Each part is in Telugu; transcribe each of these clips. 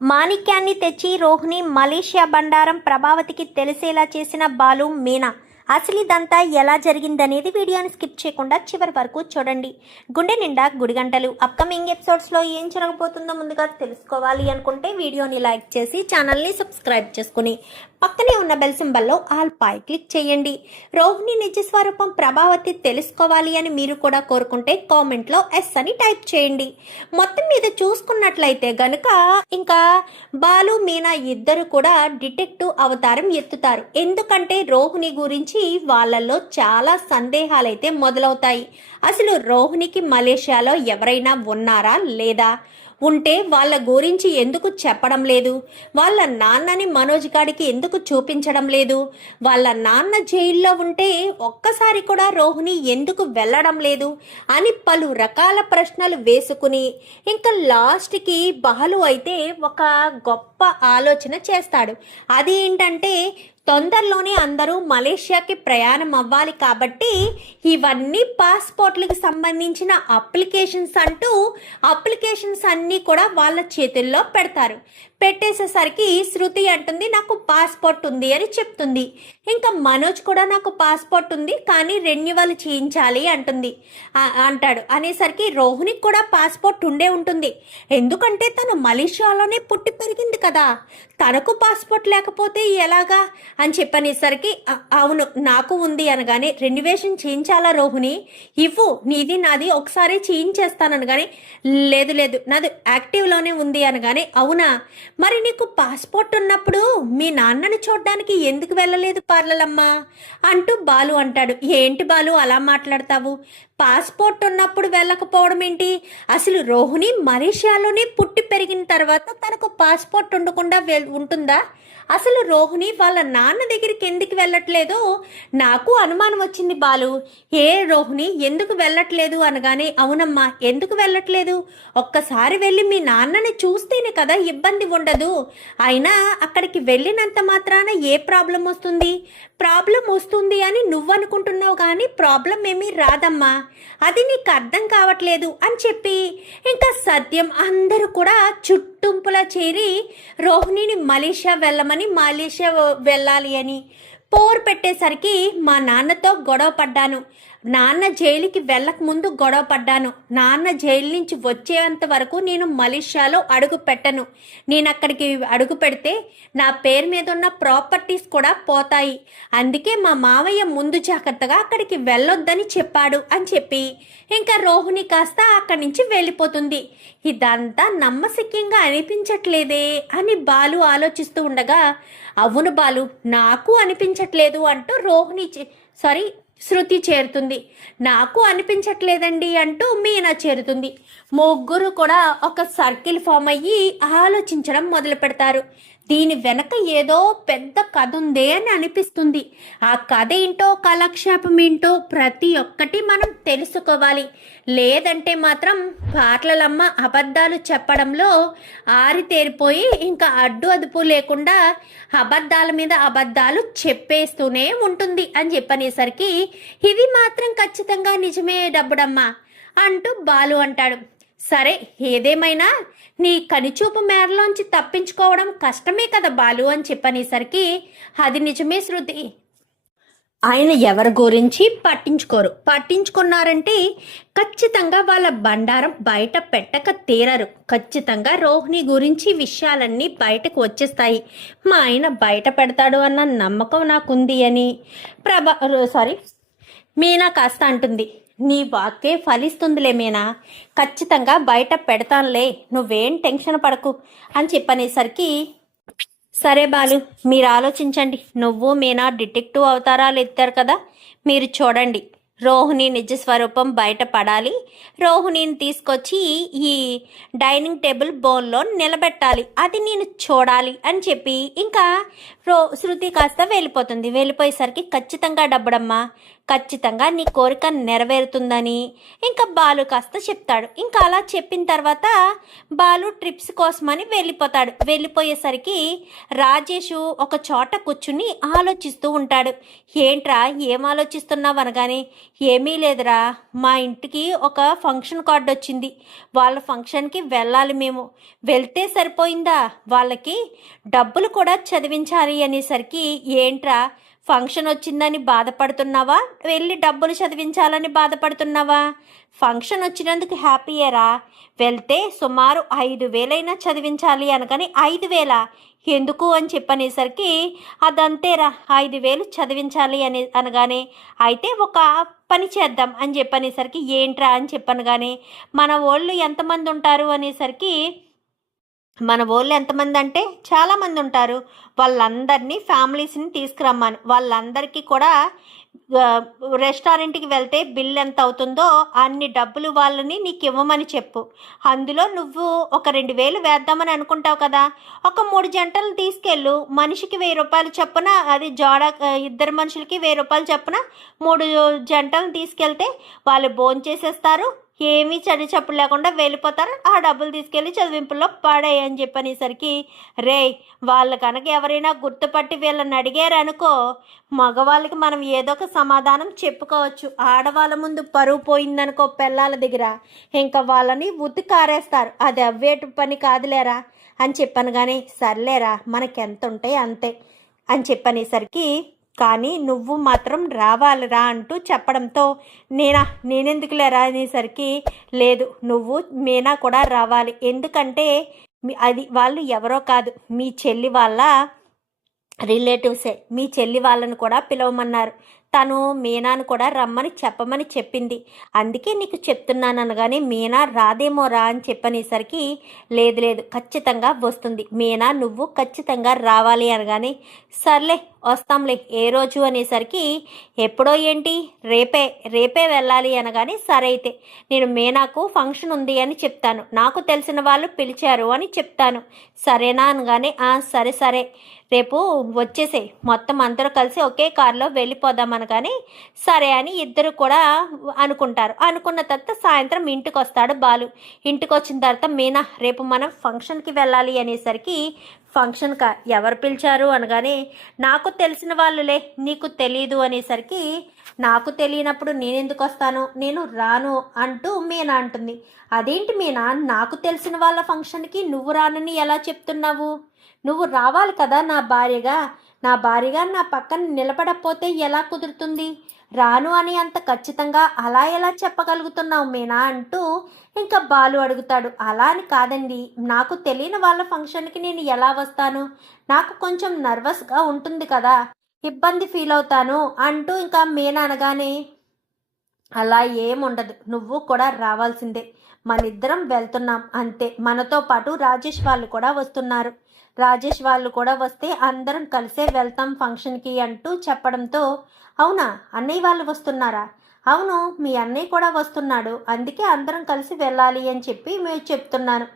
మాణిక్యాన్ని తెచ్చి రోహిణి మలేషియా బండారం ప్రభావతికి తెలిసేలా చేసిన బాలు మీనా. అసలు ఇదంతా ఎలా జరిగిందనేది వీడియోని స్కిప్ చేయకుండా చివరి వరకు చూడండి. గుండె నిండా గుడిగంటలు అప్కమింగ్ ఎపిసోడ్స్లో ఏం జరగబోతుందో ముందుగా తెలుసుకోవాలి అనుకుంటే వీడియోని లైక్ చేసి ఛానల్ని సబ్స్క్రైబ్ చేసుకుని పక్కనే ఉన్న బెల్ సింబల్లో ఆల్ పై క్లిక్ చేయండి. రోహిణి నిజ స్వరూపం ప్రభావతి తెలుసుకోవాలి అని మీరు కూడా కోరుకుంటే కామెంట్లో ఎస్ అని టైప్ చేయండి. మొత్తం మీద చూసుకున్నట్లయితే గనుక ఇంకా బాలు మీనా ఇద్దరు కూడా డిటెక్టివ్ అవతారం ఎత్తుతారు. ఎందుకంటే రోహిణి గురించి వాళ్ళల్లో చాలా సందేహాలైతే మొదలవుతాయి. అసలు రోహిణికి మలేషియాలో ఎవరైనా ఉన్నారా లేదా, ఉంటే వాళ్ళ గురించి ఎందుకు చెప్పడం లేదు, వాళ్ళ నాన్నని మనోజ్ గాడికి ఎందుకు చూపించడం లేదు, వాళ్ళ నాన్న జైల్లో ఉంటే ఒక్కసారి కూడా రోహిణి ఎందుకు వెళ్ళడం లేదు అని పలు రకాల ప్రశ్నలు వేసుకుని ఇంకా లాస్ట్కి బాలు అయితే ఒక గొప్ప ఆలోచన చేస్తాడు. అది ఏంటంటే తొందరలోనే అందరూ మలేషియాకి ప్రయాణం అవ్వాలి కాబట్టి ఇవన్నీ పాస్పోర్ట్లకు సంబంధించిన అప్లికేషన్స్ అన్నీ కూడా వాళ్ళ చేతుల్లో పెడతారు. పెట్టేసేసరికి శృతి అంటుంది నాకు పాస్పోర్ట్ ఉంది అని చెప్తుంది. ఇంకా మనోజ్ కూడా నాకు పాస్పోర్ట్ ఉంది కానీ రెన్యువల్ చేయించాలి అంటాడు. అనేసరికి రోహిణికి కూడా పాస్పోర్ట్ ఉండే ఉంటుంది, ఎందుకంటే తను మలేషియాలోనే పుట్టి పెరిగింది కదా, తనకు పాస్పోర్ట్ లేకపోతే ఎలాగా అని చెప్పనేసరికి అవును నాకు ఉంది అనగానే రెన్యువేషన్ చేయించాలా రోహిణి, ఇవ్వు నీది నాది ఒకసారి చేయించేస్తానగానే లేదు నాది యాక్టివ్లోనే ఉంది అనగానే అవునా, మరి నీకు పాస్పోర్ట్ ఉన్నప్పుడు మీ నాన్నని చూడడానికి ఎందుకు వెళ్ళలేదు పార్లలమ్మ అంటూ బాలు అంటాడు. ఏంటి బాలు అలా మాట్లాడతావు, పాస్పోర్ట్ ఉన్నప్పుడు వెళ్ళకపోవడం ఏంటి, అసలు రోహిణి మలేషియాలోనే పుట్టి పెరిగిన తర్వాత తనకు పాస్పోర్ట్ ఉండకుండా ఉంటుందా, అసలు రోహిణి వాళ్ళ నాన్న దగ్గరికి ఎందుకు వెళ్ళట్లేదో నాకు అనుమానం వచ్చింది బాలు. ఏ రోహిణి ఎందుకు వెళ్ళట్లేదు అనగానే అవునమ్మా ఎందుకు వెళ్ళట్లేదు, ఒక్కసారి వెళ్ళి మీ నాన్నని చూస్తేనే కదా ఇబ్బంది ఉండదు, అయినా అక్కడికి వెళ్ళినంత మాత్రాన ఏ ప్రాబ్లం వస్తుంది అని నువ్వు అనుకుంటున్నావు కానీ ప్రాబ్లం ఏమీ రాదమ్మా, అది నీకు అర్థం కావట్లేదు అని చెప్పి ఇంకా సత్యం అందరూ కూడా చుట్టుంపులా చేరి రోహిణిని మలేషియా వెళ్ళాలి అని పోరు పెట్టేసరికి మా నాన్నతో గొడవ పడ్డాను, నాన్న జైలుకి వెళ్ళక ముందు గొడవ పడ్డాను, నాన్న జైలు నుంచి వచ్చేంత వరకు నేను మలేషియాలో అడుగు పెట్టను, నేను అక్కడికి అడుగు పెడితే నా పేరు మీద ఉన్న ప్రాపర్టీస్ కూడా పోతాయి, అందుకే మా మావయ్య ముందు జాగ్రత్తగా అక్కడికి వెళ్ళొద్దని చెప్పాడు అని చెప్పి ఇంకా రోహిణి కాస్త అక్కడి నుంచి వెళ్ళిపోతుంది. ఇదంతా నమ్మశక్యంగా అనిపించట్లేదే అని బాలు ఆలోచిస్తూ ఉండగా అవును బాలు నాకు అనిపించట్లేదు అంటూ శృతి చేరుతుంది. నాకు అనిపించట్లేదండి అంటూ మీనా చేరుతుంది. ముగ్గురు కూడా ఒక సర్కిల్ ఫామ్ అయ్యి ఆలోచించడం మొదలు పెడతారు. దీని వెనక ఏదో పెద్ద కథ ఉందే అని అనిపిస్తుంది. ఆ కథ ఏంటో కాలక్షేపం ఏంటో ప్రతి ఒక్కటి మనం తెలుసుకోవాలి, లేదంటే మాత్రం పార్లలమ్మ అబద్ధాలు చెప్పడంలో ఆరితేరిపోయి ఇంకా అడ్డు అదుపు లేకుండా అబద్ధాల మీద అబద్ధాలు చెప్పేస్తూనే ఉంటుంది అని చెప్పనేసరికి ఇది మాత్రం ఖచ్చితంగా నిజమే డబ్బుడమ్మా అంటూ బాలు అంటాడు. సరే ఏదేమైనా నీ కనిచూపు మేరలోంచి తప్పించుకోవడం కష్టమే కదా బాలు అని చెప్పనేసరికి అది నిజమే శృతి, ఆయన ఎవరి గురించి పట్టించుకున్నారంటే ఖచ్చితంగా వాళ్ళ బండారం బయట పెట్టక తీరరు, ఖచ్చితంగా రోహిణి గురించి విషయాలన్నీ బయటకు వచ్చేస్తాయి, మా ఆయన బయట పెడతాడు అన్న నమ్మకం నాకుంది అని మీనా కాస్త అంటుంది. నీ వాక్కే ఫలిస్తుందిలే మీనా, ఖచ్చితంగా బయట పెడతానులే, నువ్వేం టెన్షన్ పడకు అని చెప్పనేసరికి సరే బాలు మీరు ఆలోచించండి, నువ్వు మీనా డిటెక్టివ్ అవతారాలు ఎత్తారు కదా, మీరు చూడండి రోహిణి నిజ స్వరూపం బయటపడాలి, రోహిణిని తీసుకొచ్చి ఈ డైనింగ్ టేబుల్ బోన్లో నిలబెట్టాలి, అది నేను చూడాలి అని చెప్పి ఇంకా శృతి కాస్త వెళ్ళిపోతుంది. వెళ్ళిపోయేసరికి ఖచ్చితంగా డబ్బుడమ్మా, ఖచ్చితంగా నీ కోరిక నెరవేరుతుందని ఇంకా బాలు కాస్త చెప్తాడు. ఇంకా అలా చెప్పిన తర్వాత బాలు ట్రిప్స్ కోసమని వెళ్ళిపోతాడు. వెళ్ళిపోయేసరికి రాజేష్ ఒక చోట కూర్చుని ఆలోచిస్తూ ఉంటాడు. ఏంట్రా ఏం ఆలోచిస్తున్నావు అనగానే, ఏమీ లేదురా, మా ఇంటికి ఒక ఫంక్షన్ కార్డు వచ్చింది, వాళ్ళ ఫంక్షన్కి వెళ్ళాలి, మేము వెళ్తే సరిపోయిందా, వాళ్ళకి డబ్బులు కూడా చదివించాలి అనేసరికి, ఏంట్రా ఫంక్షన్ వచ్చిందని బాధపడుతున్నావా, వెళ్ళి డబ్బులు చదివించాలని బాధపడుతున్నావా? ఫంక్షన్ వచ్చినందుకు హ్యాపీయేరా, వెళ్తే సుమారు 5,000 చదివించాలి అనగాని, 5,000 ఎందుకు అని చెప్పనేసరికి, అదంతేరా, 5,000 చదివించాలి అని అనగానే, అయితే ఒక పని చేద్దాం అని చెప్పనేసరికి, ఏంట్రా అని చెప్పనగానే, మన వాళ్ళు ఎంతమంది ఉంటారు అనేసరికి, మన వాళ్ళు ఎంతమంది అంటే చాలామంది ఉంటారు, వాళ్ళందరినీ ఫ్యామిలీస్ని తీసుకురమ్మాను, వాళ్ళందరికీ కూడా రెస్టారెంట్కి వెళ్తే బిల్ ఎంత అవుతుందో అన్ని డబ్బులు వాళ్ళని నీకు ఇవ్వమని చెప్పు, అందులో నువ్వు ఒక 2,000 వేద్దామని అనుకుంటావు కదా, ఒక 3 జంటలు తీసుకెళ్ళు, మనిషికి 1,000 రూపాయలు చొప్పున, అది జోడ, ఇద్దరు మనుషులకి 1,000 రూపాయలు చొప్పున 3 జంటలను తీసుకెళ్తే వాళ్ళు భోంచేసేస్తారు, ఏమీ చడి చప్పుడు లేకుండా వెళ్ళిపోతారు, ఆ డబ్బులు తీసుకెళ్ళి చదివింపుల్లో పడాయి అని చెప్పనేసరికి, రే వాళ్ళు కనుక ఎవరైనా గుర్తుపట్టి వీళ్ళని అడిగారనుకో, మగవాళ్ళకి మనం ఏదో ఒక సమాధానం చెప్పుకోవచ్చు, ఆడవాళ్ళ ముందు పరువు పోయిందనుకో పెళ్ళాల దగ్గర, ఇంకా వాళ్ళని ఉత్తి కారేస్తారు, అది అవ్వేటు పని కాదులేరా అని చెప్పాను. కానీ సర్లేరా మనకెంత ఉంటాయి అంతే అని చెప్పనేసరికి, కానీ నువ్వు మాత్రం రావాలిరా అంటూ చెప్పడంతో, నేనెందుకు లేరా అనేసరికి, లేదు నువ్వు మీనా కూడా రావాలి, ఎందుకంటే అది వాళ్ళు ఎవరో కాదు, మీ చెల్లి వాళ్ళ రిలేటివ్సే, మీ చెల్లి వాళ్ళను కూడా పిలవమన్నారు, తను మీనాను కూడా రమ్మని చెప్పమని చెప్పింది, అందుకే నీకు చెప్తున్నాను అనగానే, మీనా రాదేమో రా అని చెప్పనేసరికి, లేదు ఖచ్చితంగా వస్తుంది మీనా, నువ్వు ఖచ్చితంగా రావాలి అనగానే, సర్లే వస్తాంలే, ఏ రోజు అనేసరికి, ఎప్పుడో ఏంటి, రేపే వెళ్ళాలి అనగానే, సరే అయితే నేను మీనాకు ఫంక్షన్ ఉంది అని చెప్తాను, నాకు తెలిసిన వాళ్ళు పిలిచారు అని చెప్తాను, సరేనా అనగానే, సరే రేపు వచ్చేసే, మొత్తం అందరూ కలిసి ఒకే కారులో వెళ్ళిపోదాం అనగానే, సరే అని ఇద్దరు కూడా అనుకుంటారు. అనుకున్న తర్వాత సాయంత్రం ఇంటికి వస్తాడు బాలు. ఇంటికి వచ్చిన తర్వాత, మీనా రేపు మనం ఫంక్షన్కి వెళ్ళాలి అనేసరికి, ఫంక్షన్కా ఎవరు పిలిచారు అనగానే, నాకు తెలిసిన వాళ్ళులే, నీకు తెలీదు అనేసరికి, నాకు తెలియనప్పుడు నేనెందుకు వస్తాను, నేను రాను అంటూ మీనా అంటుంది. అదేంటి మీనా, నాకు తెలిసిన వాళ్ళ ఫంక్షన్కి నువ్వు రానని ఎలా చెప్తున్నావు, నువ్వు రావాలి కదా నా భార్యగా నా పక్కన నిలబడకపోతే ఎలా కుదురుతుంది, రాను అని అంత ఖచ్చితంగా అలా ఎలా చెప్పగలుగుతున్నావు మీనా అంటూ ఇంకా బాలు అడుగుతాడు. అలా అని కాదండి, నాకు తెలియని వాళ్ళ ఫంక్షన్కి నేను ఎలా వస్తాను, నాకు కొంచెం నర్వస్గా ఉంటుంది కదా, ఇబ్బంది ఫీల్ అవుతాను అంటూ ఇంకా మీనా అనగానే, అలా ఏముండదు, నువ్వు కూడా రావాల్సిందే, మనిద్దరం వెళ్తున్నాం అంతే, మనతో పాటు రాజేష్ వాళ్ళు కూడా వస్తున్నారు, రాజేష్ వాళ్ళు కూడా వస్తే అందరం కలిసే వెళ్తాం ఫంక్షన్కి అంటూ చెప్పడంతో, అవునా అన్నయ్య వాళ్ళు వస్తున్నారా, అవును మీ అన్నయ్య కూడా వస్తున్నాడు, అందుకే అందరం కలిసి వెళ్ళాలి అని చెప్పి మేము చెప్తున్నాను,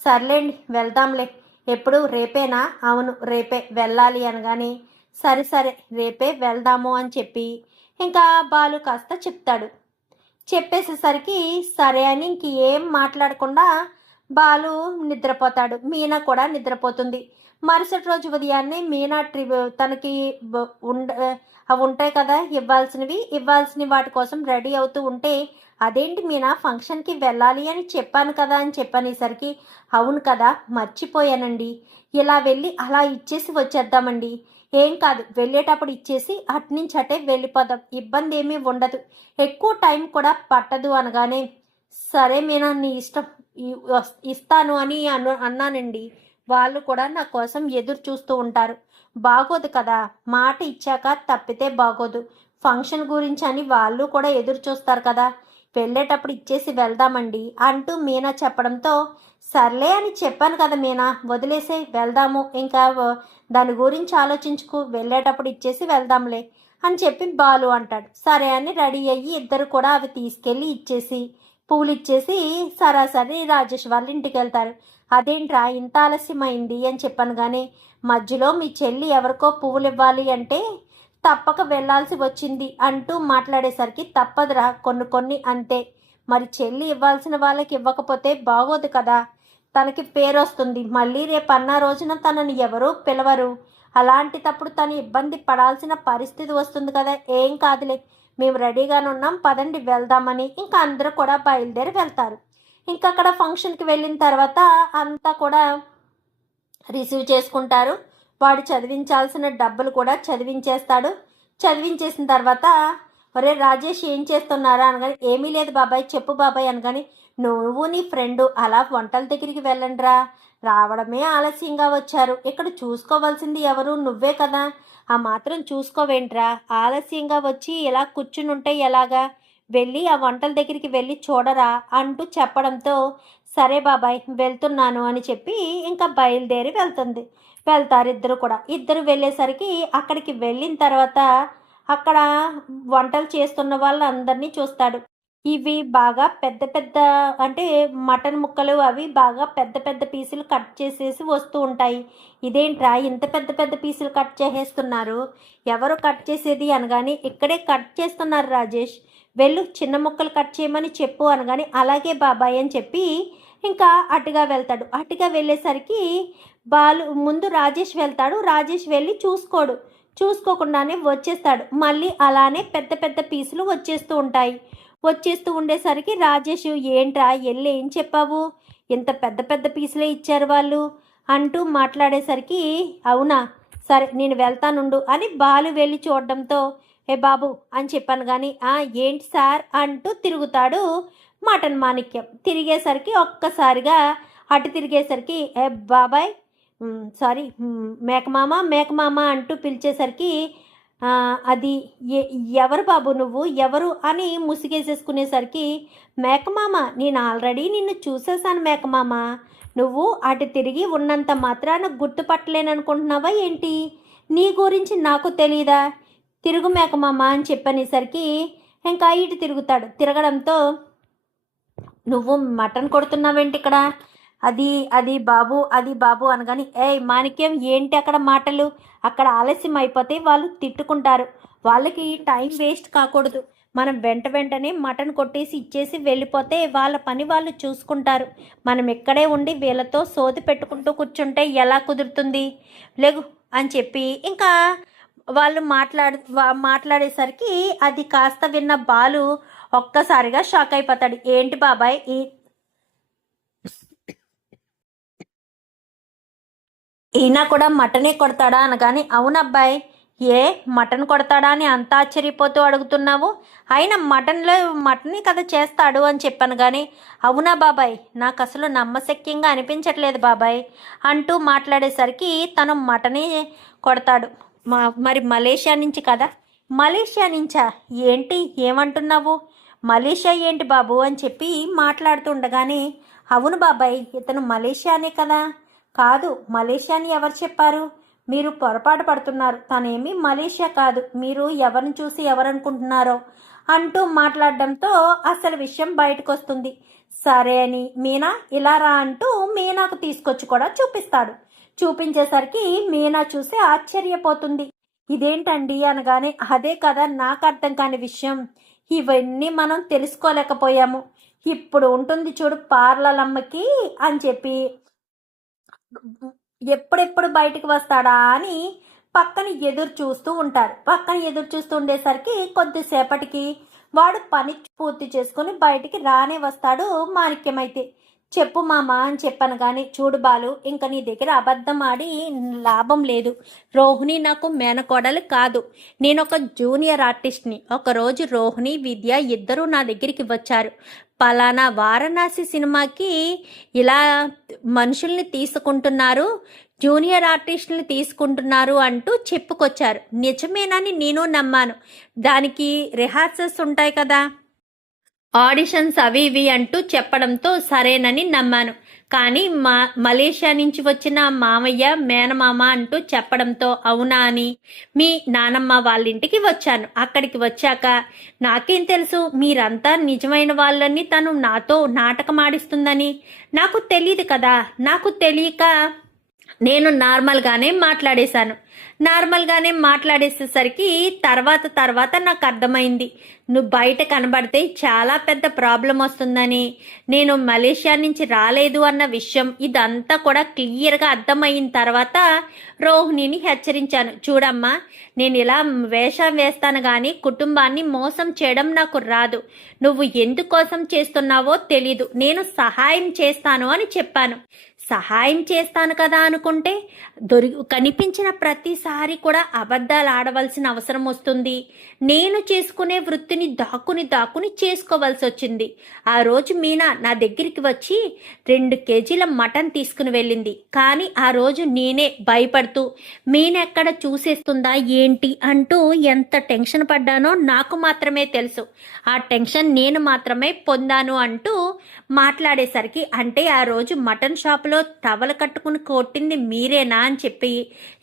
సర్లేండి వెళ్దాంలే, ఎప్పుడు రేపేనా, అవును రేపే వెళ్ళాలి అనగానే, సరే రేపే వెళ్దాము అని చెప్పి ఇంకా బాలు కాస్త చెప్తాడు. చెప్పేసేసరికి సరే అని ఇంక ఏం మాట్లాడకుండా బాలు నిద్రపోతాడు. మీనా కూడా నిద్రపోతుంది. మరుసటి రోజు ఉదయాన్నే మీనా తనకి అవి ఉంటాయి కదా ఇవ్వాల్సినవి వాటి కోసం రెడీ అవుతూ ఉంటే, అదేంటి మీనా ఫంక్షన్కి వెళ్ళాలి అని చెప్పాను కదా అని చెప్పనేసరికి, అవును కదా మర్చిపోయానండి, ఇలా వెళ్ళి అలా ఇచ్చేసి వచ్చేద్దామండి, ఏం కాదు వెళ్ళేటప్పుడు ఇచ్చేసి అట్నుంచి అటే వెళ్ళిపోదాం, ఇబ్బంది ఏమీ ఉండదు, ఎక్కువ టైం కూడా పట్టదు అనగానే, సరే మీనా నీ ఇష్టం, ఇస్తాను అని అన్నానండి, వాళ్ళు కూడా నా కోసం ఎదురు చూస్తూ ఉంటారు, బాగోదు కదా, మాట ఇచ్చాక తప్పితే బాగోదు, ఫంక్షన్ గురించి అని వాళ్ళు కూడా ఎదురు చూస్తారు కదా, వెళ్ళేటప్పుడు ఇచ్చేసి వెళ్దామండి అంటూ మీనా చెప్పడంతో, సర్లే అని చెప్పాను కదా మీనా, వదిలేసే వెళ్దాము, ఇంకా దాని గురించి ఆలోచించుకు, వెళ్ళేటప్పుడు ఇచ్చేసి వెళ్దాంలే అని చెప్పి బాలు అంటాడు. సరే అని రెడీ అయ్యి ఇద్దరు కూడా అవి తీసుకెళ్ళి ఇచ్చేసి పూలు ఇచ్చేసి సరాసరి రాజేష్ వాళ్ళ ఇంటికి వెళ్తారు. అదేంట్రా ఇంత ఆలస్యమైంది అని చెప్పాను, కానీ మధ్యలో మీ చెల్లి ఎవరికో పువ్వులు ఇవ్వాలి అంటే తప్పక వెళ్ళాల్సి వచ్చింది అంటూ మాట్లాడేసరికి తప్పదురా, కొన్ని కొన్ని అంతే. మరి చెల్లి ఇవ్వాల్సిన వాళ్ళకి ఇవ్వకపోతే బాగోదు కదా, తనకి పేరు వస్తుంది. మళ్ళీ రేపు అన్న రోజున తనని ఎవరూ పిలవరు. అలాంటిటప్పుడు తను ఇబ్బంది పడాల్సిన పరిస్థితి వస్తుంది కదా. ఏం కాదులే, మేము రెడీగానే ఉన్నాం, పదండి వెళ్దామని ఇంకా అందరూ కూడా బయలుదేరి వెళ్తారు. ఇంకా అక్కడ ఫంక్షన్కి వెళ్ళిన తర్వాత అంతా కూడా రిసీవ్ చేసుకుంటారు. వాడు చదివించాల్సిన డబ్బులు కూడా చదివించేస్తాడు. చదివించేసిన తర్వాత ఒరే రాజేష్ ఏం చేస్తున్నారా అనగాని, ఏమీ లేదు బాబాయ్, చెప్పు బాబాయ్ అనగాని, నువ్వు నీ ఫ్రెండు అలా వంటల దగ్గరికి వెళ్ళండిరా, రావడమే ఆలస్యంగా వచ్చారు, ఇక్కడ చూసుకోవాల్సింది ఎవరు, నువ్వే కదా, ఆ మాత్రం చూసుకోవేంట్రా, ఆలస్యంగా వచ్చి ఇలా కూర్చుని ఉంటే ఎలాగా, వెళ్ళి ఆ వంటల దగ్గరికి వెళ్ళి చూడరా అంటూ చెప్పడంతో సరే బాబాయ్ వెళ్తున్నాను అని చెప్పి ఇంకా బయలుదేరి వెళ్తారు ఇద్దరు కూడా. ఇద్దరు వెళ్ళేసరికి అక్కడికి వెళ్ళిన తర్వాత అక్కడ వంటలు చేస్తున్న వాళ్ళందరినీ చూస్తాడు. ఇవి బాగా పెద్ద పెద్ద అంటే మటన్ ముక్కలు అవి బాగా పెద్ద పెద్ద పీసులు కట్ చేసేసి వస్తూ ఉంటాయి. ఇదేంట్రా ఇంత పెద్ద పెద్ద పీసులు కట్ చేసేస్తున్నారు, ఎవరు కట్ చేసేది అనగాని, ఇక్కడే కట్ చేస్తున్నారు రాజేష్, వెళ్ళు చిన్న ముక్కలు కట్ చేయమని చెప్పు అనగాని, అలాగే బాబాయ్ అని చెప్పి ఇంకా అటుగా వెళ్తాడు. అటుగా వెళ్ళేసరికి ముందు రాజేష్ వెళ్తాడు. రాజేష్ వెళ్ళి చూసుకోకుండానే వచ్చేస్తాడు. మళ్ళీ అలానే పెద్ద పెద్ద పీసులు వచ్చేస్తూ ఉండేసరికి రాజేష్, ఏంట్రా ఎల్లి ఏం చెప్పావు, ఇంత పెద్ద పెద్ద పీసులే ఇచ్చారు వాళ్ళు అంటూ మాట్లాడేసరికి, అవునా సరే నేను వెళ్తానుండు అని బాలు వెళ్ళి చూడడంతో ఏ బాబు అని చెప్పాను కానీ, ఏంటి సార్ అంటూ తిరుగుతాడు మటన్ మాణిక్యం. తిరిగేసరికి ఒక్కసారిగా అటు తిరిగేసరికి, ఏ బాబాయ్ సారీ మేకమామ అంటూ పిలిచేసరికి, అది ఎవరు బాబు నువ్వు ఎవరు అని ముసిగేసేసుకునేసరికి, మేకమామ నేను ఆల్రెడీ నిన్ను చూసేశాను మేకమామ, నువ్వు అటు తిరిగి ఉన్నంత మాత్రాన గుర్తుపట్టలేననుకుంటున్నావా ఏంటి, నీ గురించి నాకు తెలీదా, తిరుగు మేకమామ అని చెప్పనేసరికి ఇంకా ఇటు తిరుగుతాడు. తిరగడంతో నువ్వు మటన్ కొడుతున్నావేంటి ఇక్కడ, అది బాబు అనగాని, మాణిక్యం ఏంటి అక్కడ మాటలు, అక్కడ ఆలస్యం అయిపోతే వాళ్ళు తిట్టుకుంటారు, వాళ్ళకి టైం వేస్ట్ కాకూడదు, మనం వెంటనే మటన్ కొట్టేసి ఇచ్చేసి వెళ్ళిపోతే వాళ్ళ పని వాళ్ళు చూసుకుంటారు, మనం ఇక్కడే ఉండి వీళ్ళతో సోది పెట్టుకుంటూ కూర్చుంటే ఎలా కుదురుతుంది, లేగు అని చెప్పి ఇంకా వాళ్ళు మాట్లాడేసరికి అది కాస్త విన్న బాలు ఒక్కసారిగా షాక్ అయిపోతాడు. ఏంటి బాబాయ్ ఈయన కూడా మటనే కొడతాడా అనగాని, అవునబ్బాయి మటన్ కొడతాడా అని అంత ఆశ్చర్యపోతూ అడుగుతున్నావు, అయినా మటనే కదా చేస్తాడు అని చెప్పాను కానీ, అవునా బాబాయ్ నాకు అసలు నమ్మశక్యంగా అనిపించట్లేదు బాబాయ్ అంటూ మాట్లాడేసరికి, తను మటనే కొడతాడు, మరి మలేషియా నుంచి కదా, మలేషియా నుంచా ఏంటి ఏమంటున్నావు, మలేషియా ఏంటి బాబు అని చెప్పి మాట్లాడుతుండగానే, అవును బాబాయ్ ఇతను మలేషియానే కదా, కాదు మలేషియాని ఎవరు చెప్పారు, మీరు పొరపాటు పడుతున్నారు, తనేమి మలేషియా కాదు, మీరు ఎవరిని చూసి ఎవరనుకుంటున్నారో అంటూ మాట్లాడడంతో అసలు విషయం బయటకు వస్తుంది. సరే అని మీనా ఇలా రా అంటూ మీనాకు తీసుకొచ్చి కూడా చూపించేసరికి మీనా చూసి ఆశ్చర్యపోతుంది. ఇదేంటండి అనగానే, అదే కదా నాకు అర్థం కాని విషయం, ఇవన్నీ మనం తెలుసుకోలేకపోయాము, ఇప్పుడు ఉంటుంది చూడు పార్లలమ్మకి అని చెప్పి ఎప్పుడెప్పుడు బయటకు వస్తాడా అని పక్కన ఎదురు చూస్తూ ఉండేసరికి కొద్దిసేపటికి వాడు పని పూర్తి చేసుకుని బయటికి రానే వస్తాడు. మాణిక్యమైతే చెప్పు మామ అని చెప్పాను కానీ, చూడు బాలు ఇంక నీ దగ్గర అబద్ధం ఆడి లాభం లేదు, రోహిణి నాకు మేనకోడలు కాదు, నేను ఒక జూనియర్ ఆర్టిస్ట్ని. ఒకరోజు రోహిణి విద్య ఇద్దరూ నా దగ్గరికి వచ్చారు, పలానా వారణాసి సినిమాకి ఇలా మనుషుల్ని తీసుకుంటున్నారు, జూనియర్ ఆర్టిస్టుల్ని తీసుకుంటున్నారు అంటూ చెప్పుకొచ్చారు. నిజమేనని నేను నమ్మాను, దానికి రిహార్సల్స్ ఉంటాయి కదా, ఆడిషన్స్ అవి ఇవి అంటూ చెప్పడంతో సరేనని నమ్మాను. కానీ మలేషియా నుంచి వచ్చిన మామయ్య మేనమామ అంటూ చెప్పడంతో అవునా అని మీ నానమ్మ వాళ్ళ ఇంటికి వచ్చాను. అక్కడికి వచ్చాక నాకేం తెలుసు మీరంతా నిజమైన వాళ్ళని తను నాతో నాటకం ఆడిస్తుందని, నాకు తెలియదు కదా, నాకు తెలియక నేను నార్మల్గానే మాట్లాడేశాను. నార్మల్గానే మాట్లాడేసేసరికి తర్వాత నాకు అర్థమైంది, నువ్వు బయట కనబడితే చాలా పెద్ద ప్రాబ్లం వస్తుందని, నేను మలేషియా నుంచి రాలేదు అన్న విషయం ఇదంతా కూడా క్లియర్గా అర్థమైన తర్వాత రోహిణిని హెచ్చరించాను. చూడమ్మా, నేను ఇలా వేషం వేస్తాను కానీ కుటుంబాన్ని మోసం చేయడం నాకు రాదు. నువ్వు ఎందుకోసం చేస్తున్నావో తెలీదు. నేను సహాయం చేస్తాను అని చెప్పాను. సహాయం చేస్తాను కదా అనుకుంటే కనిపించిన ప్రతిసారి కూడా అబద్ధాలు ఆడవలసిన అవసరం వస్తుంది. నేను చేసుకునే వృత్తిని దాక్కుని చేసుకోవాల్సి వచ్చింది. ఆ రోజు మీనా నా దగ్గరికి వచ్చి 2 కేజీల మటన్ తీసుకుని వెళ్ళింది. కానీ ఆ రోజు నేనే భయపడుతూ మీనా ఎక్కడ చూసేస్తుందా ఏంటి అంటూ ఎంత టెన్షన్ పడ్డానో నాకు మాత్రమే తెలుసు. ఆ టెన్షన్ నేను మాత్రమే పొందాను అంటూ మాట్లాడేసరికి, అంటే ఆ రోజు మటన్ షాపులో టవల్ కట్టుకుని కొట్టింది మీరేనా అని చెప్పి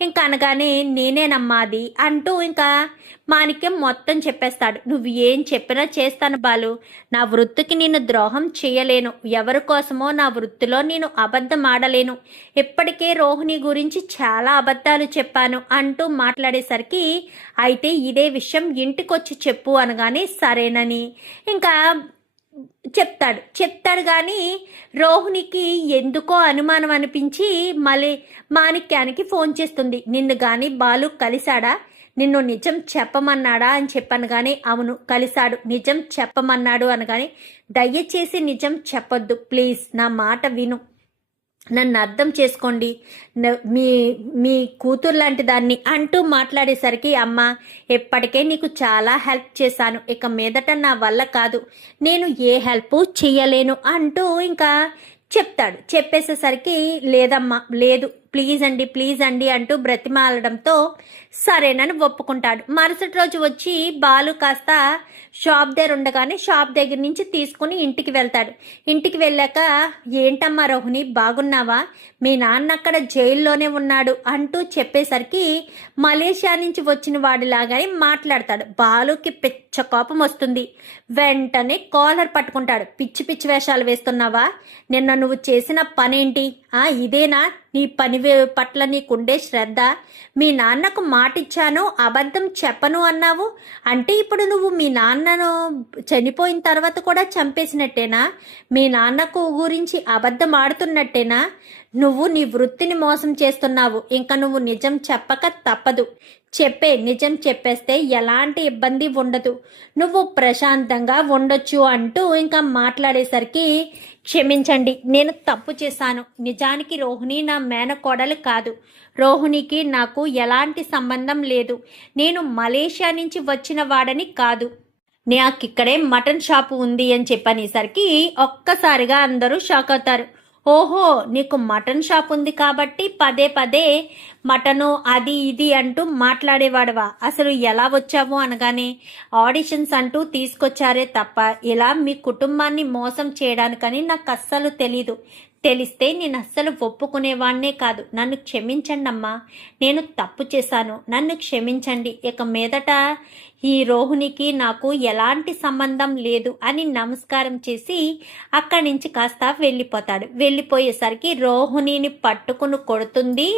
ఇంకా అనగానే నేనేనమ్మా అది అంటూ ఇంకా మాణిక్యం మొత్తం చెప్పేస్తాడు. నువ్వు ఏం చెప్పినా చేస్తాను బాలు. నా వృత్తికి నేను ద్రోహం చేయలేను. ఎవరి కోసమో నా వృత్తిలో నేను అబద్ధం ఆడలేను. ఇప్పటికే రోహిణి గురించి చాలా అబద్ధాలు చెప్పాను అంటూ మాట్లాడేసరికి, అయితే ఇదే విషయం ఇంటికొచ్చి చెప్పు అనగానే సరేనని ఇంకా చెప్తాడు కానీ రోహిణికి ఎందుకో అనుమానం అనిపించి మళ్ళీ మాణిక్యానికి ఫోన్ చేస్తుంది. నిన్ను కానీ బాలు కలిశాడా, నిన్ను నిజం చెప్పమన్నాడా అని చెప్పాను కానీ అవును కలిశాడు, నిజం చెప్పమన్నాడు అనగానే దయచేసి నిజం చెప్పొద్దు ప్లీజ్, నా మాట విను, నన్ను అర్థం చేసుకోండి, మీ కూతురు లాంటి దాన్ని అంటూ మాట్లాడేసరికి, అమ్మ ఎప్పటికే నీకు చాలా హెల్ప్ చేశాను, ఇక మీదట నా వల్ల కాదు, నేను ఏ హెల్ప్ చెయ్యలేను అంటూ ఇంకా చెప్పేసేసరికి లేదమ్మా లేదు ప్లీజ్ అండి అంటూ బ్రతిమాలడంతో సరేనని ఒప్పుకుంటాడు. మరుసటి రోజు వచ్చి బాలు కాస్త షాప్ దగ్గర ఉండగానే షాప్ దగ్గర నుంచి తీసుకుని ఇంటికి వెళ్తాడు. ఇంటికి వెళ్ళాక, ఏంటమ్మా రోహిణి బాగున్నావా, మీ నాన్న అక్కడ జైల్లోనే ఉన్నాడు అంటూ చెప్పేసరికి మలేషియా నుంచి వచ్చిన వాడిలాగానే మాట్లాడతాడు. బాలుకి పిచ్చ కోపం వస్తుంది. వెంటనే కాలర్ పట్టుకుంటాడు. పిచ్చి వేషాలు వేస్తున్నావా, నిన్న నువ్వు చేసిన పనేంటి, ఇదేనా నీ పని పట్ల నీకుండే శ్రద్ధ, మీ నాన్నకు మాటిచ్చాను అబద్ధం చెప్పను అన్నావు, అంటే ఇప్పుడు నువ్వు మీ నాన్నను చనిపోయిన తర్వాత కూడా చంపేసినట్టేనా, మీ నాన్నకు గురించి అబద్ధం ఆడుతున్నట్టేనా, నువ్వు నీ వృత్తిని మోసం చేస్తున్నావు, ఇంకా నువ్వు నిజం చెప్పక తప్పదు, నిజం చెప్పేస్తే ఎలాంటి ఇబ్బంది ఉండదు, నువ్వు ప్రశాంతంగా ఉండొచ్చు అంటూ ఇంకా మాట్లాడేసరికి, క్షమించండి నేను తప్పు చేశాను, నిజానికి రోహిణి నా మేనకోడలు కాదు, రోహిణికి నాకు ఎలాంటి సంబంధం లేదు, నేను మలేషియా నుంచి వచ్చిన వాడని కాదు, నాకు ఇక్కడే మటన్ షాపు ఉంది అని చెప్పనేసరికి ఒక్కసారిగా అందరూ షాక్ అవుతారు. ఓహో నీకు మటన్ షాప్ ఉంది కాబట్టి పదే మటను అది ఇది అంటూ మాట్లాడేవాడవా, అసలు ఎలా వచ్చావు అనగానే ఆడిషన్స్ అంటూ తీసుకొచ్చారే తప్ప ఇలా మీ కుటుంబాన్ని మోసం చేయడానికని నాకు అస్సలు తెలీదు, తెలిస్తే నేను అస్సలు ఒప్పుకునేవాడినే కాదు, నన్ను క్షమించండి అమ్మా, నేను తప్పు చేశాను, నన్ను క్షమించండి, ఇక మీదట ఈ రోహిణికి నాకు ఎలాంటి సంబంధం లేదు అని నమస్కారం చేసి అక్కడి నుంచి కాస్త వెళ్ళిపోతాడు. వెళ్ళిపోయేసరికి రోహిణిని పట్టుకుని కొడుతుంది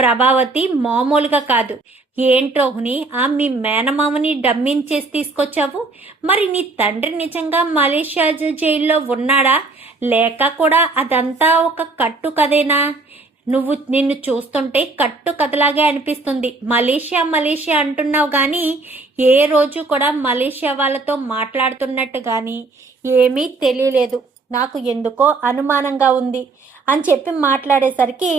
ప్రభావతి, మామూలుగా కాదు. ఏంటి రోహిణి, మీ మేనమామని డమ్మించేసి తీసుకొచ్చావు, మరి నీ తండ్రి నిజంగా మలేషియా జైల్లో ఉన్నాడా, లేక కూడా అదంతా ఒక కట్టు కదేనా, నిన్ను చూస్తుంటే కట్టు కథలాగే అనిపిస్తుంది, మలేషియా అంటున్నావు కానీ ఏ రోజు కూడా మలేషియా వాళ్ళతో మాట్లాడుతున్నట్టు కానీ ఏమీ తెలియలేదు, నాకు ఎందుకో అనుమానంగా ఉంది అని చెప్పి మాట్లాడేసరికి,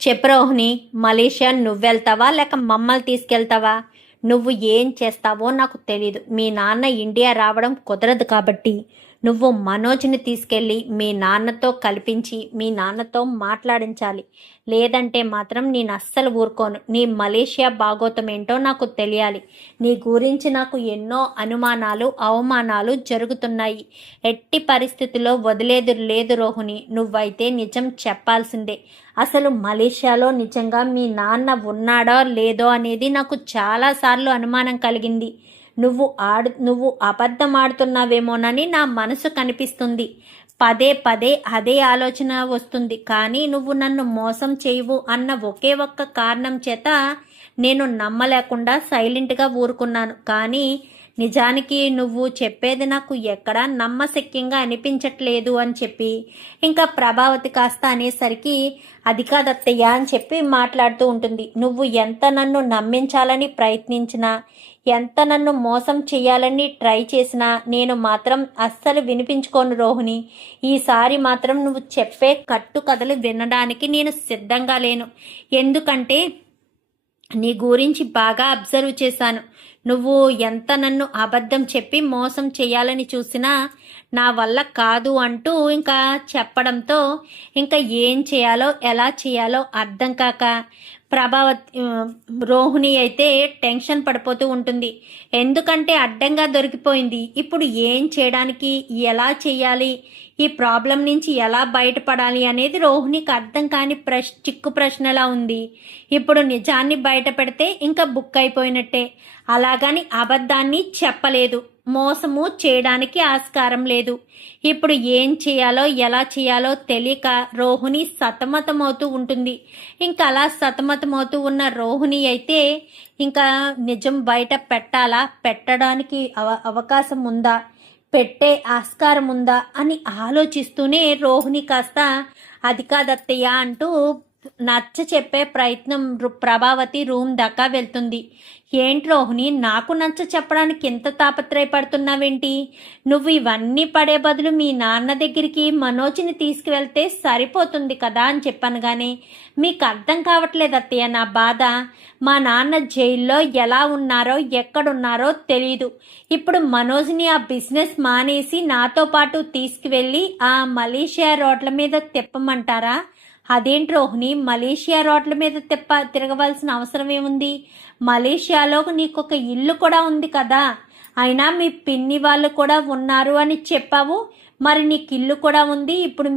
చెప్పు రోహిణి, మలేషియా నువ్వెళ్తావా లేక మమ్మల్ని తీసుకెళ్తావా, నువ్వు ఏం చేస్తావో నాకు తెలీదు, మీ నాన్న ఇండియా రావడం కుదరదు కాబట్టి నువ్వు మనోజ్ని తీసుకెళ్ళి మీ నాన్నతో కల్పించి మీ నాన్నతో మాట్లాడించాలి, లేదంటే మాత్రం నేను అస్సలు ఊరుకోను, నీ మలేషియా భాగోతం ఏంటో నాకు తెలియాలి, నీ గురించి నాకు ఎన్నో అనుమానాలు అవమానాలు జరుగుతున్నాయి, ఎట్టి పరిస్థితిలో వదిలేదు లేదు రోహిణి, నువ్వైతే నిజం చెప్పాల్సిందే, అసలు మలేషియాలో నిజంగా మీ నాన్న ఉన్నాడో లేదో అనేది నాకు చాలాసార్లు అనుమానం కలిగింది, నువ్వు అబద్ధం ఆడుతున్నావేమోనని నా మనసు కనిపిస్తుంది, పదే పదే అదే ఆలోచన వస్తుంది. కానీ నువ్వు నన్ను మోసం చేయవు అన్న ఒకే ఒక్క కారణం చేత నేను నమ్మలేకుండా సైలెంట్గా ఊరుకున్నాను. కానీ నిజానికి నువ్వు చెప్పేది నాకు ఎక్కడా నమ్మశక్యంగా అనిపించట్లేదు అని చెప్పి ఇంకా ప్రభావతి కాస్త అనేసరికి అది కాదత్తయ్య అని చెప్పి మాట్లాడుతూ ఉంటుంది. నువ్వు ఎంత నన్ను నమ్మించాలని ప్రయత్నించినా, ఎంత నన్ను మోసం చేయాలని ట్రై చేసినా నేను మాత్రం అస్సలు వినిపించుకోను రోహిణి. ఈసారి మాత్రం నువ్వు చెప్పే కట్టుకథలు వినడానికి నేను సిద్ధంగా లేను. ఎందుకంటే నీ గురించి బాగా అబ్జర్వ్ చేశాను. నువ్వు ఎంత నన్ను అబద్ధం చెప్పి మోసం చేయాలని చూసినా నా వల్ల కాదు అంటూ ఇంకా చెప్పడంతో ఇంకా ఏం చేయాలో ఎలా చేయాలో అర్థం కాక రోహిణి అయితే టెన్షన్ పడిపోతూ ఉంటుంది. ఎందుకంటే అడ్డంగా దొరికిపోయింది. ఇప్పుడు ఏం చేయడానికి, ఎలా చేయాలి, ఈ ప్రాబ్లం నుంచి ఎలా బయటపడాలి అనేది రోహిణికి అర్థం కాని చిక్కు ప్రశ్నలా ఉంది. ఇప్పుడు నిజాన్ని బయట పెడితే ఇంకా బుక్ అయిపోయినట్టే. అలాగని అబద్ధాన్ని చెప్పలేదు, మోసము చేయడానికి ఆస్కారం లేదు. ఇప్పుడు ఏం చేయాలో ఎలా చేయాలో తెలియక రోహిణి సతమతమవుతూ ఉంటుంది. ఇంకా అలా సతమతమవుతూ ఉన్న రోహిణి అయితే ఇంకా నిజం బయట పెట్టాలా, పెట్టడానికి అవకాశం ఉందా, పెట్టే ఆస్కారం ఉందా అని ఆలోచిస్తూనే రోహిణి కాస్త అది కాదత్తయ్య అంటూ నచ్చ చెప్పే ప్రయత్నం ప్రభావతి రూమ్ దాకా వెళ్తుంది. ఏంటి రోహిణి, నాకు నచ్చ చెప్పడానికి ఎంత తాపత్రయపడుతున్నావేంటి? నువ్వు ఇవన్నీ పడే బదులు మీ నాన్న దగ్గరికి మనోజ్ని తీసుకువెళ్తే సరిపోతుంది కదా అని చెప్పాను. కానీ మీకు అర్థం కావట్లేదు అత్తయ్య నా బాధ. మా నాన్న జైల్లో ఎలా ఉన్నారో ఎక్కడున్నారో తెలీదు. ఇప్పుడు మనోజ్ని ఆ బిజినెస్ మానేసి నాతో పాటు తీసుకువెళ్ళి ఆ మలేషియా రోడ్ల మీద తిప్పమంటారా? అదేంటి రోహిణి, మలేషియా రోడ్ల మీద తిరగవలసిన అవసరం ఏముంది? మలేషియాలో నీకు ఒక ఇల్లు కూడా ఉంది కదా. అయినా మీ పిన్ని వాళ్ళు కూడా ఉన్నారు అని చెప్పావు. మరి నీకు ఇల్లు కూడా ఉంది. ఇప్పుడు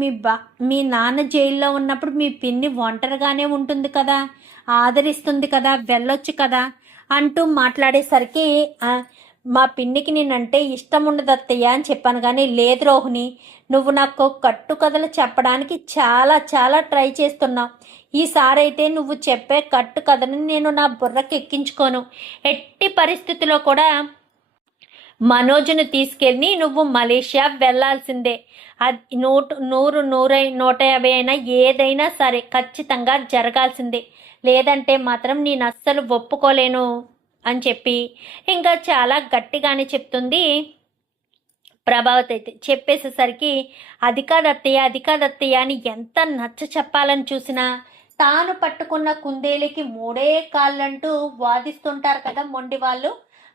మీ నాన్న జైల్లో ఉన్నప్పుడు మీ పిన్ని ఒంటరిగానే ఉంటుంది కదా, ఆదరిస్తుంది కదా, వెళ్ళొచ్చు కదా అంటూ మాట్లాడేసరికి మా పిన్నికి నేనంటే ఇష్టం ఉండదు అత్తయ్య అని చెప్పాను. కానీ లేదు రోహిణి, నువ్వు నాకు కట్టుకథలు చెప్పడానికి చాలా చాలా ట్రై చేస్తున్నావు. ఈసారి అయితే నువ్వు చెప్పే కట్టుకథని నేను నా బుర్రకి ఎక్కించుకోను. ఎట్టి పరిస్థితిలో కూడా మనోజ్ను తీసుకెళ్ళి నువ్వు మలేషియా వెళ్లాల్సిందే. అది 150 అయినా ఏదైనా సరే ఖచ్చితంగా జరగాల్సిందే. లేదంటే మాత్రం నేను అస్సలు ఒప్పుకోలేను అని చెప్పి ఇంకా చాలా గట్టిగానే చెప్తుంది ప్రభావతి. అయితే చెప్పేసేసరికి అది కాదత్తయ్య అని ఎంత నచ్చ చెప్పాలని చూసినా తాను పట్టుకున్న కుందేలికి 3 కాళ్ళంటూ వాదిస్తుంటారు కదా మొండి వాళ్ళు.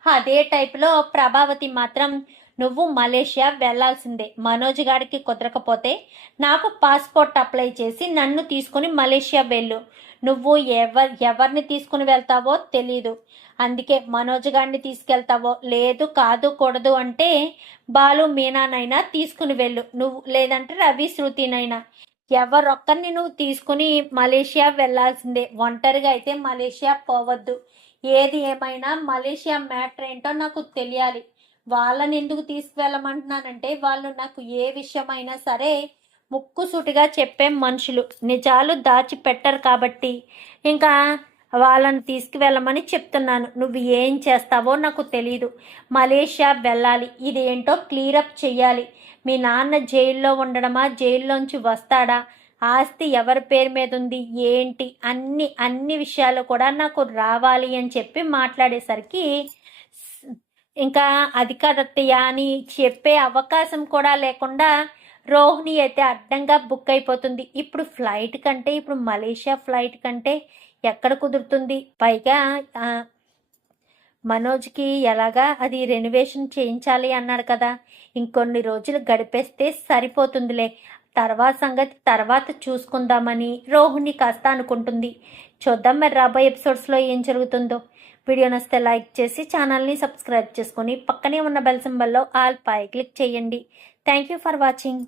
అదే టైపులో ప్రభావతి మాత్రం నువ్వు మలేషియా వెళ్లాల్సిందే. మనోజ్ గాడికి కుదరకపోతే నాకు పాస్పోర్ట్ అప్లై చేసి నన్ను తీసుకుని మలేషియా వెళ్ళు. నువ్వు ఎవరిని తీసుకుని వెళ్తావో తెలీదు. అందుకే మనోజ్ గారిని తీసుకెళ్తావో లేదు కాదు కూడదు అంటే బాలు మీనానైనా తీసుకుని వెళ్ళు. నువ్వు లేదంటే రవి శృతినైనా ఎవరొక్కరిని నువ్వు తీసుకుని మలేషియా వెళ్లాల్సిందే. ఒంటరిగా అయితే మలేషియా పోవద్దు. ఏది ఏమైనా మలేషియా మ్యాటర్ ఏంటో నాకు తెలియాలి. వాళ్ళని ఎందుకు తీసుకువెళ్ళమంటున్నానంటే వాళ్ళు నాకు ఏ విషయమైనా సరే ముక్కుసూటిగా చెప్పే మనుషులు, నిజాలు దాచిపెట్టరు కాబట్టి ఇంకా వాళ్ళని తీసుకువెళ్ళమని చెప్తున్నాను. నువ్వు ఏం చేస్తావో నాకు తెలీదు. మలేషియా వెళ్ళాలి, ఇదేంటో క్లియరప్ చెయ్యాలి. మీ నాన్న జైల్లో ఉండడమా, జైల్లోంచి వస్తాడా, ఆస్తి ఎవరి పేరు మీద ఉంది ఏంటి, అన్ని విషయాలు కూడా నాకు రావాలి అని చెప్పి మాట్లాడేసరికి ఇంకా అది కాదత్తయ్య అని చెప్పే అవకాశం కూడా లేకుండా రోహిణి అయితే అడ్డంగా బుక్ అయిపోతుంది. ఇప్పుడు మలేషియా ఫ్లైట్ కంటే ఎక్కడ కుదురుతుంది? పైగా మనోజ్కి ఎలాగా అది రెనోవేషన్ చేయించాలి అన్నాడు కదా, ఇంకొన్ని రోజులు గడిపేస్తే సరిపోతుందిలే, తర్వాత సంగతి తర్వాత చూసుకుందామని రోహిణి కాస్త అనుకుంటుంది. చూద్దాం మరి రాబోయే ఎపిసోడ్స్లో ఏం జరుగుతుందో. వీడియో నచ్చితే లైక్ చేసి ఛానల్ని సబ్స్క్రైబ్ చేసుకొని పక్కనే ఉన్న బెల్ సింబల్లో ఆల్ పై క్లిక్ చేయండి. Thank you for watching.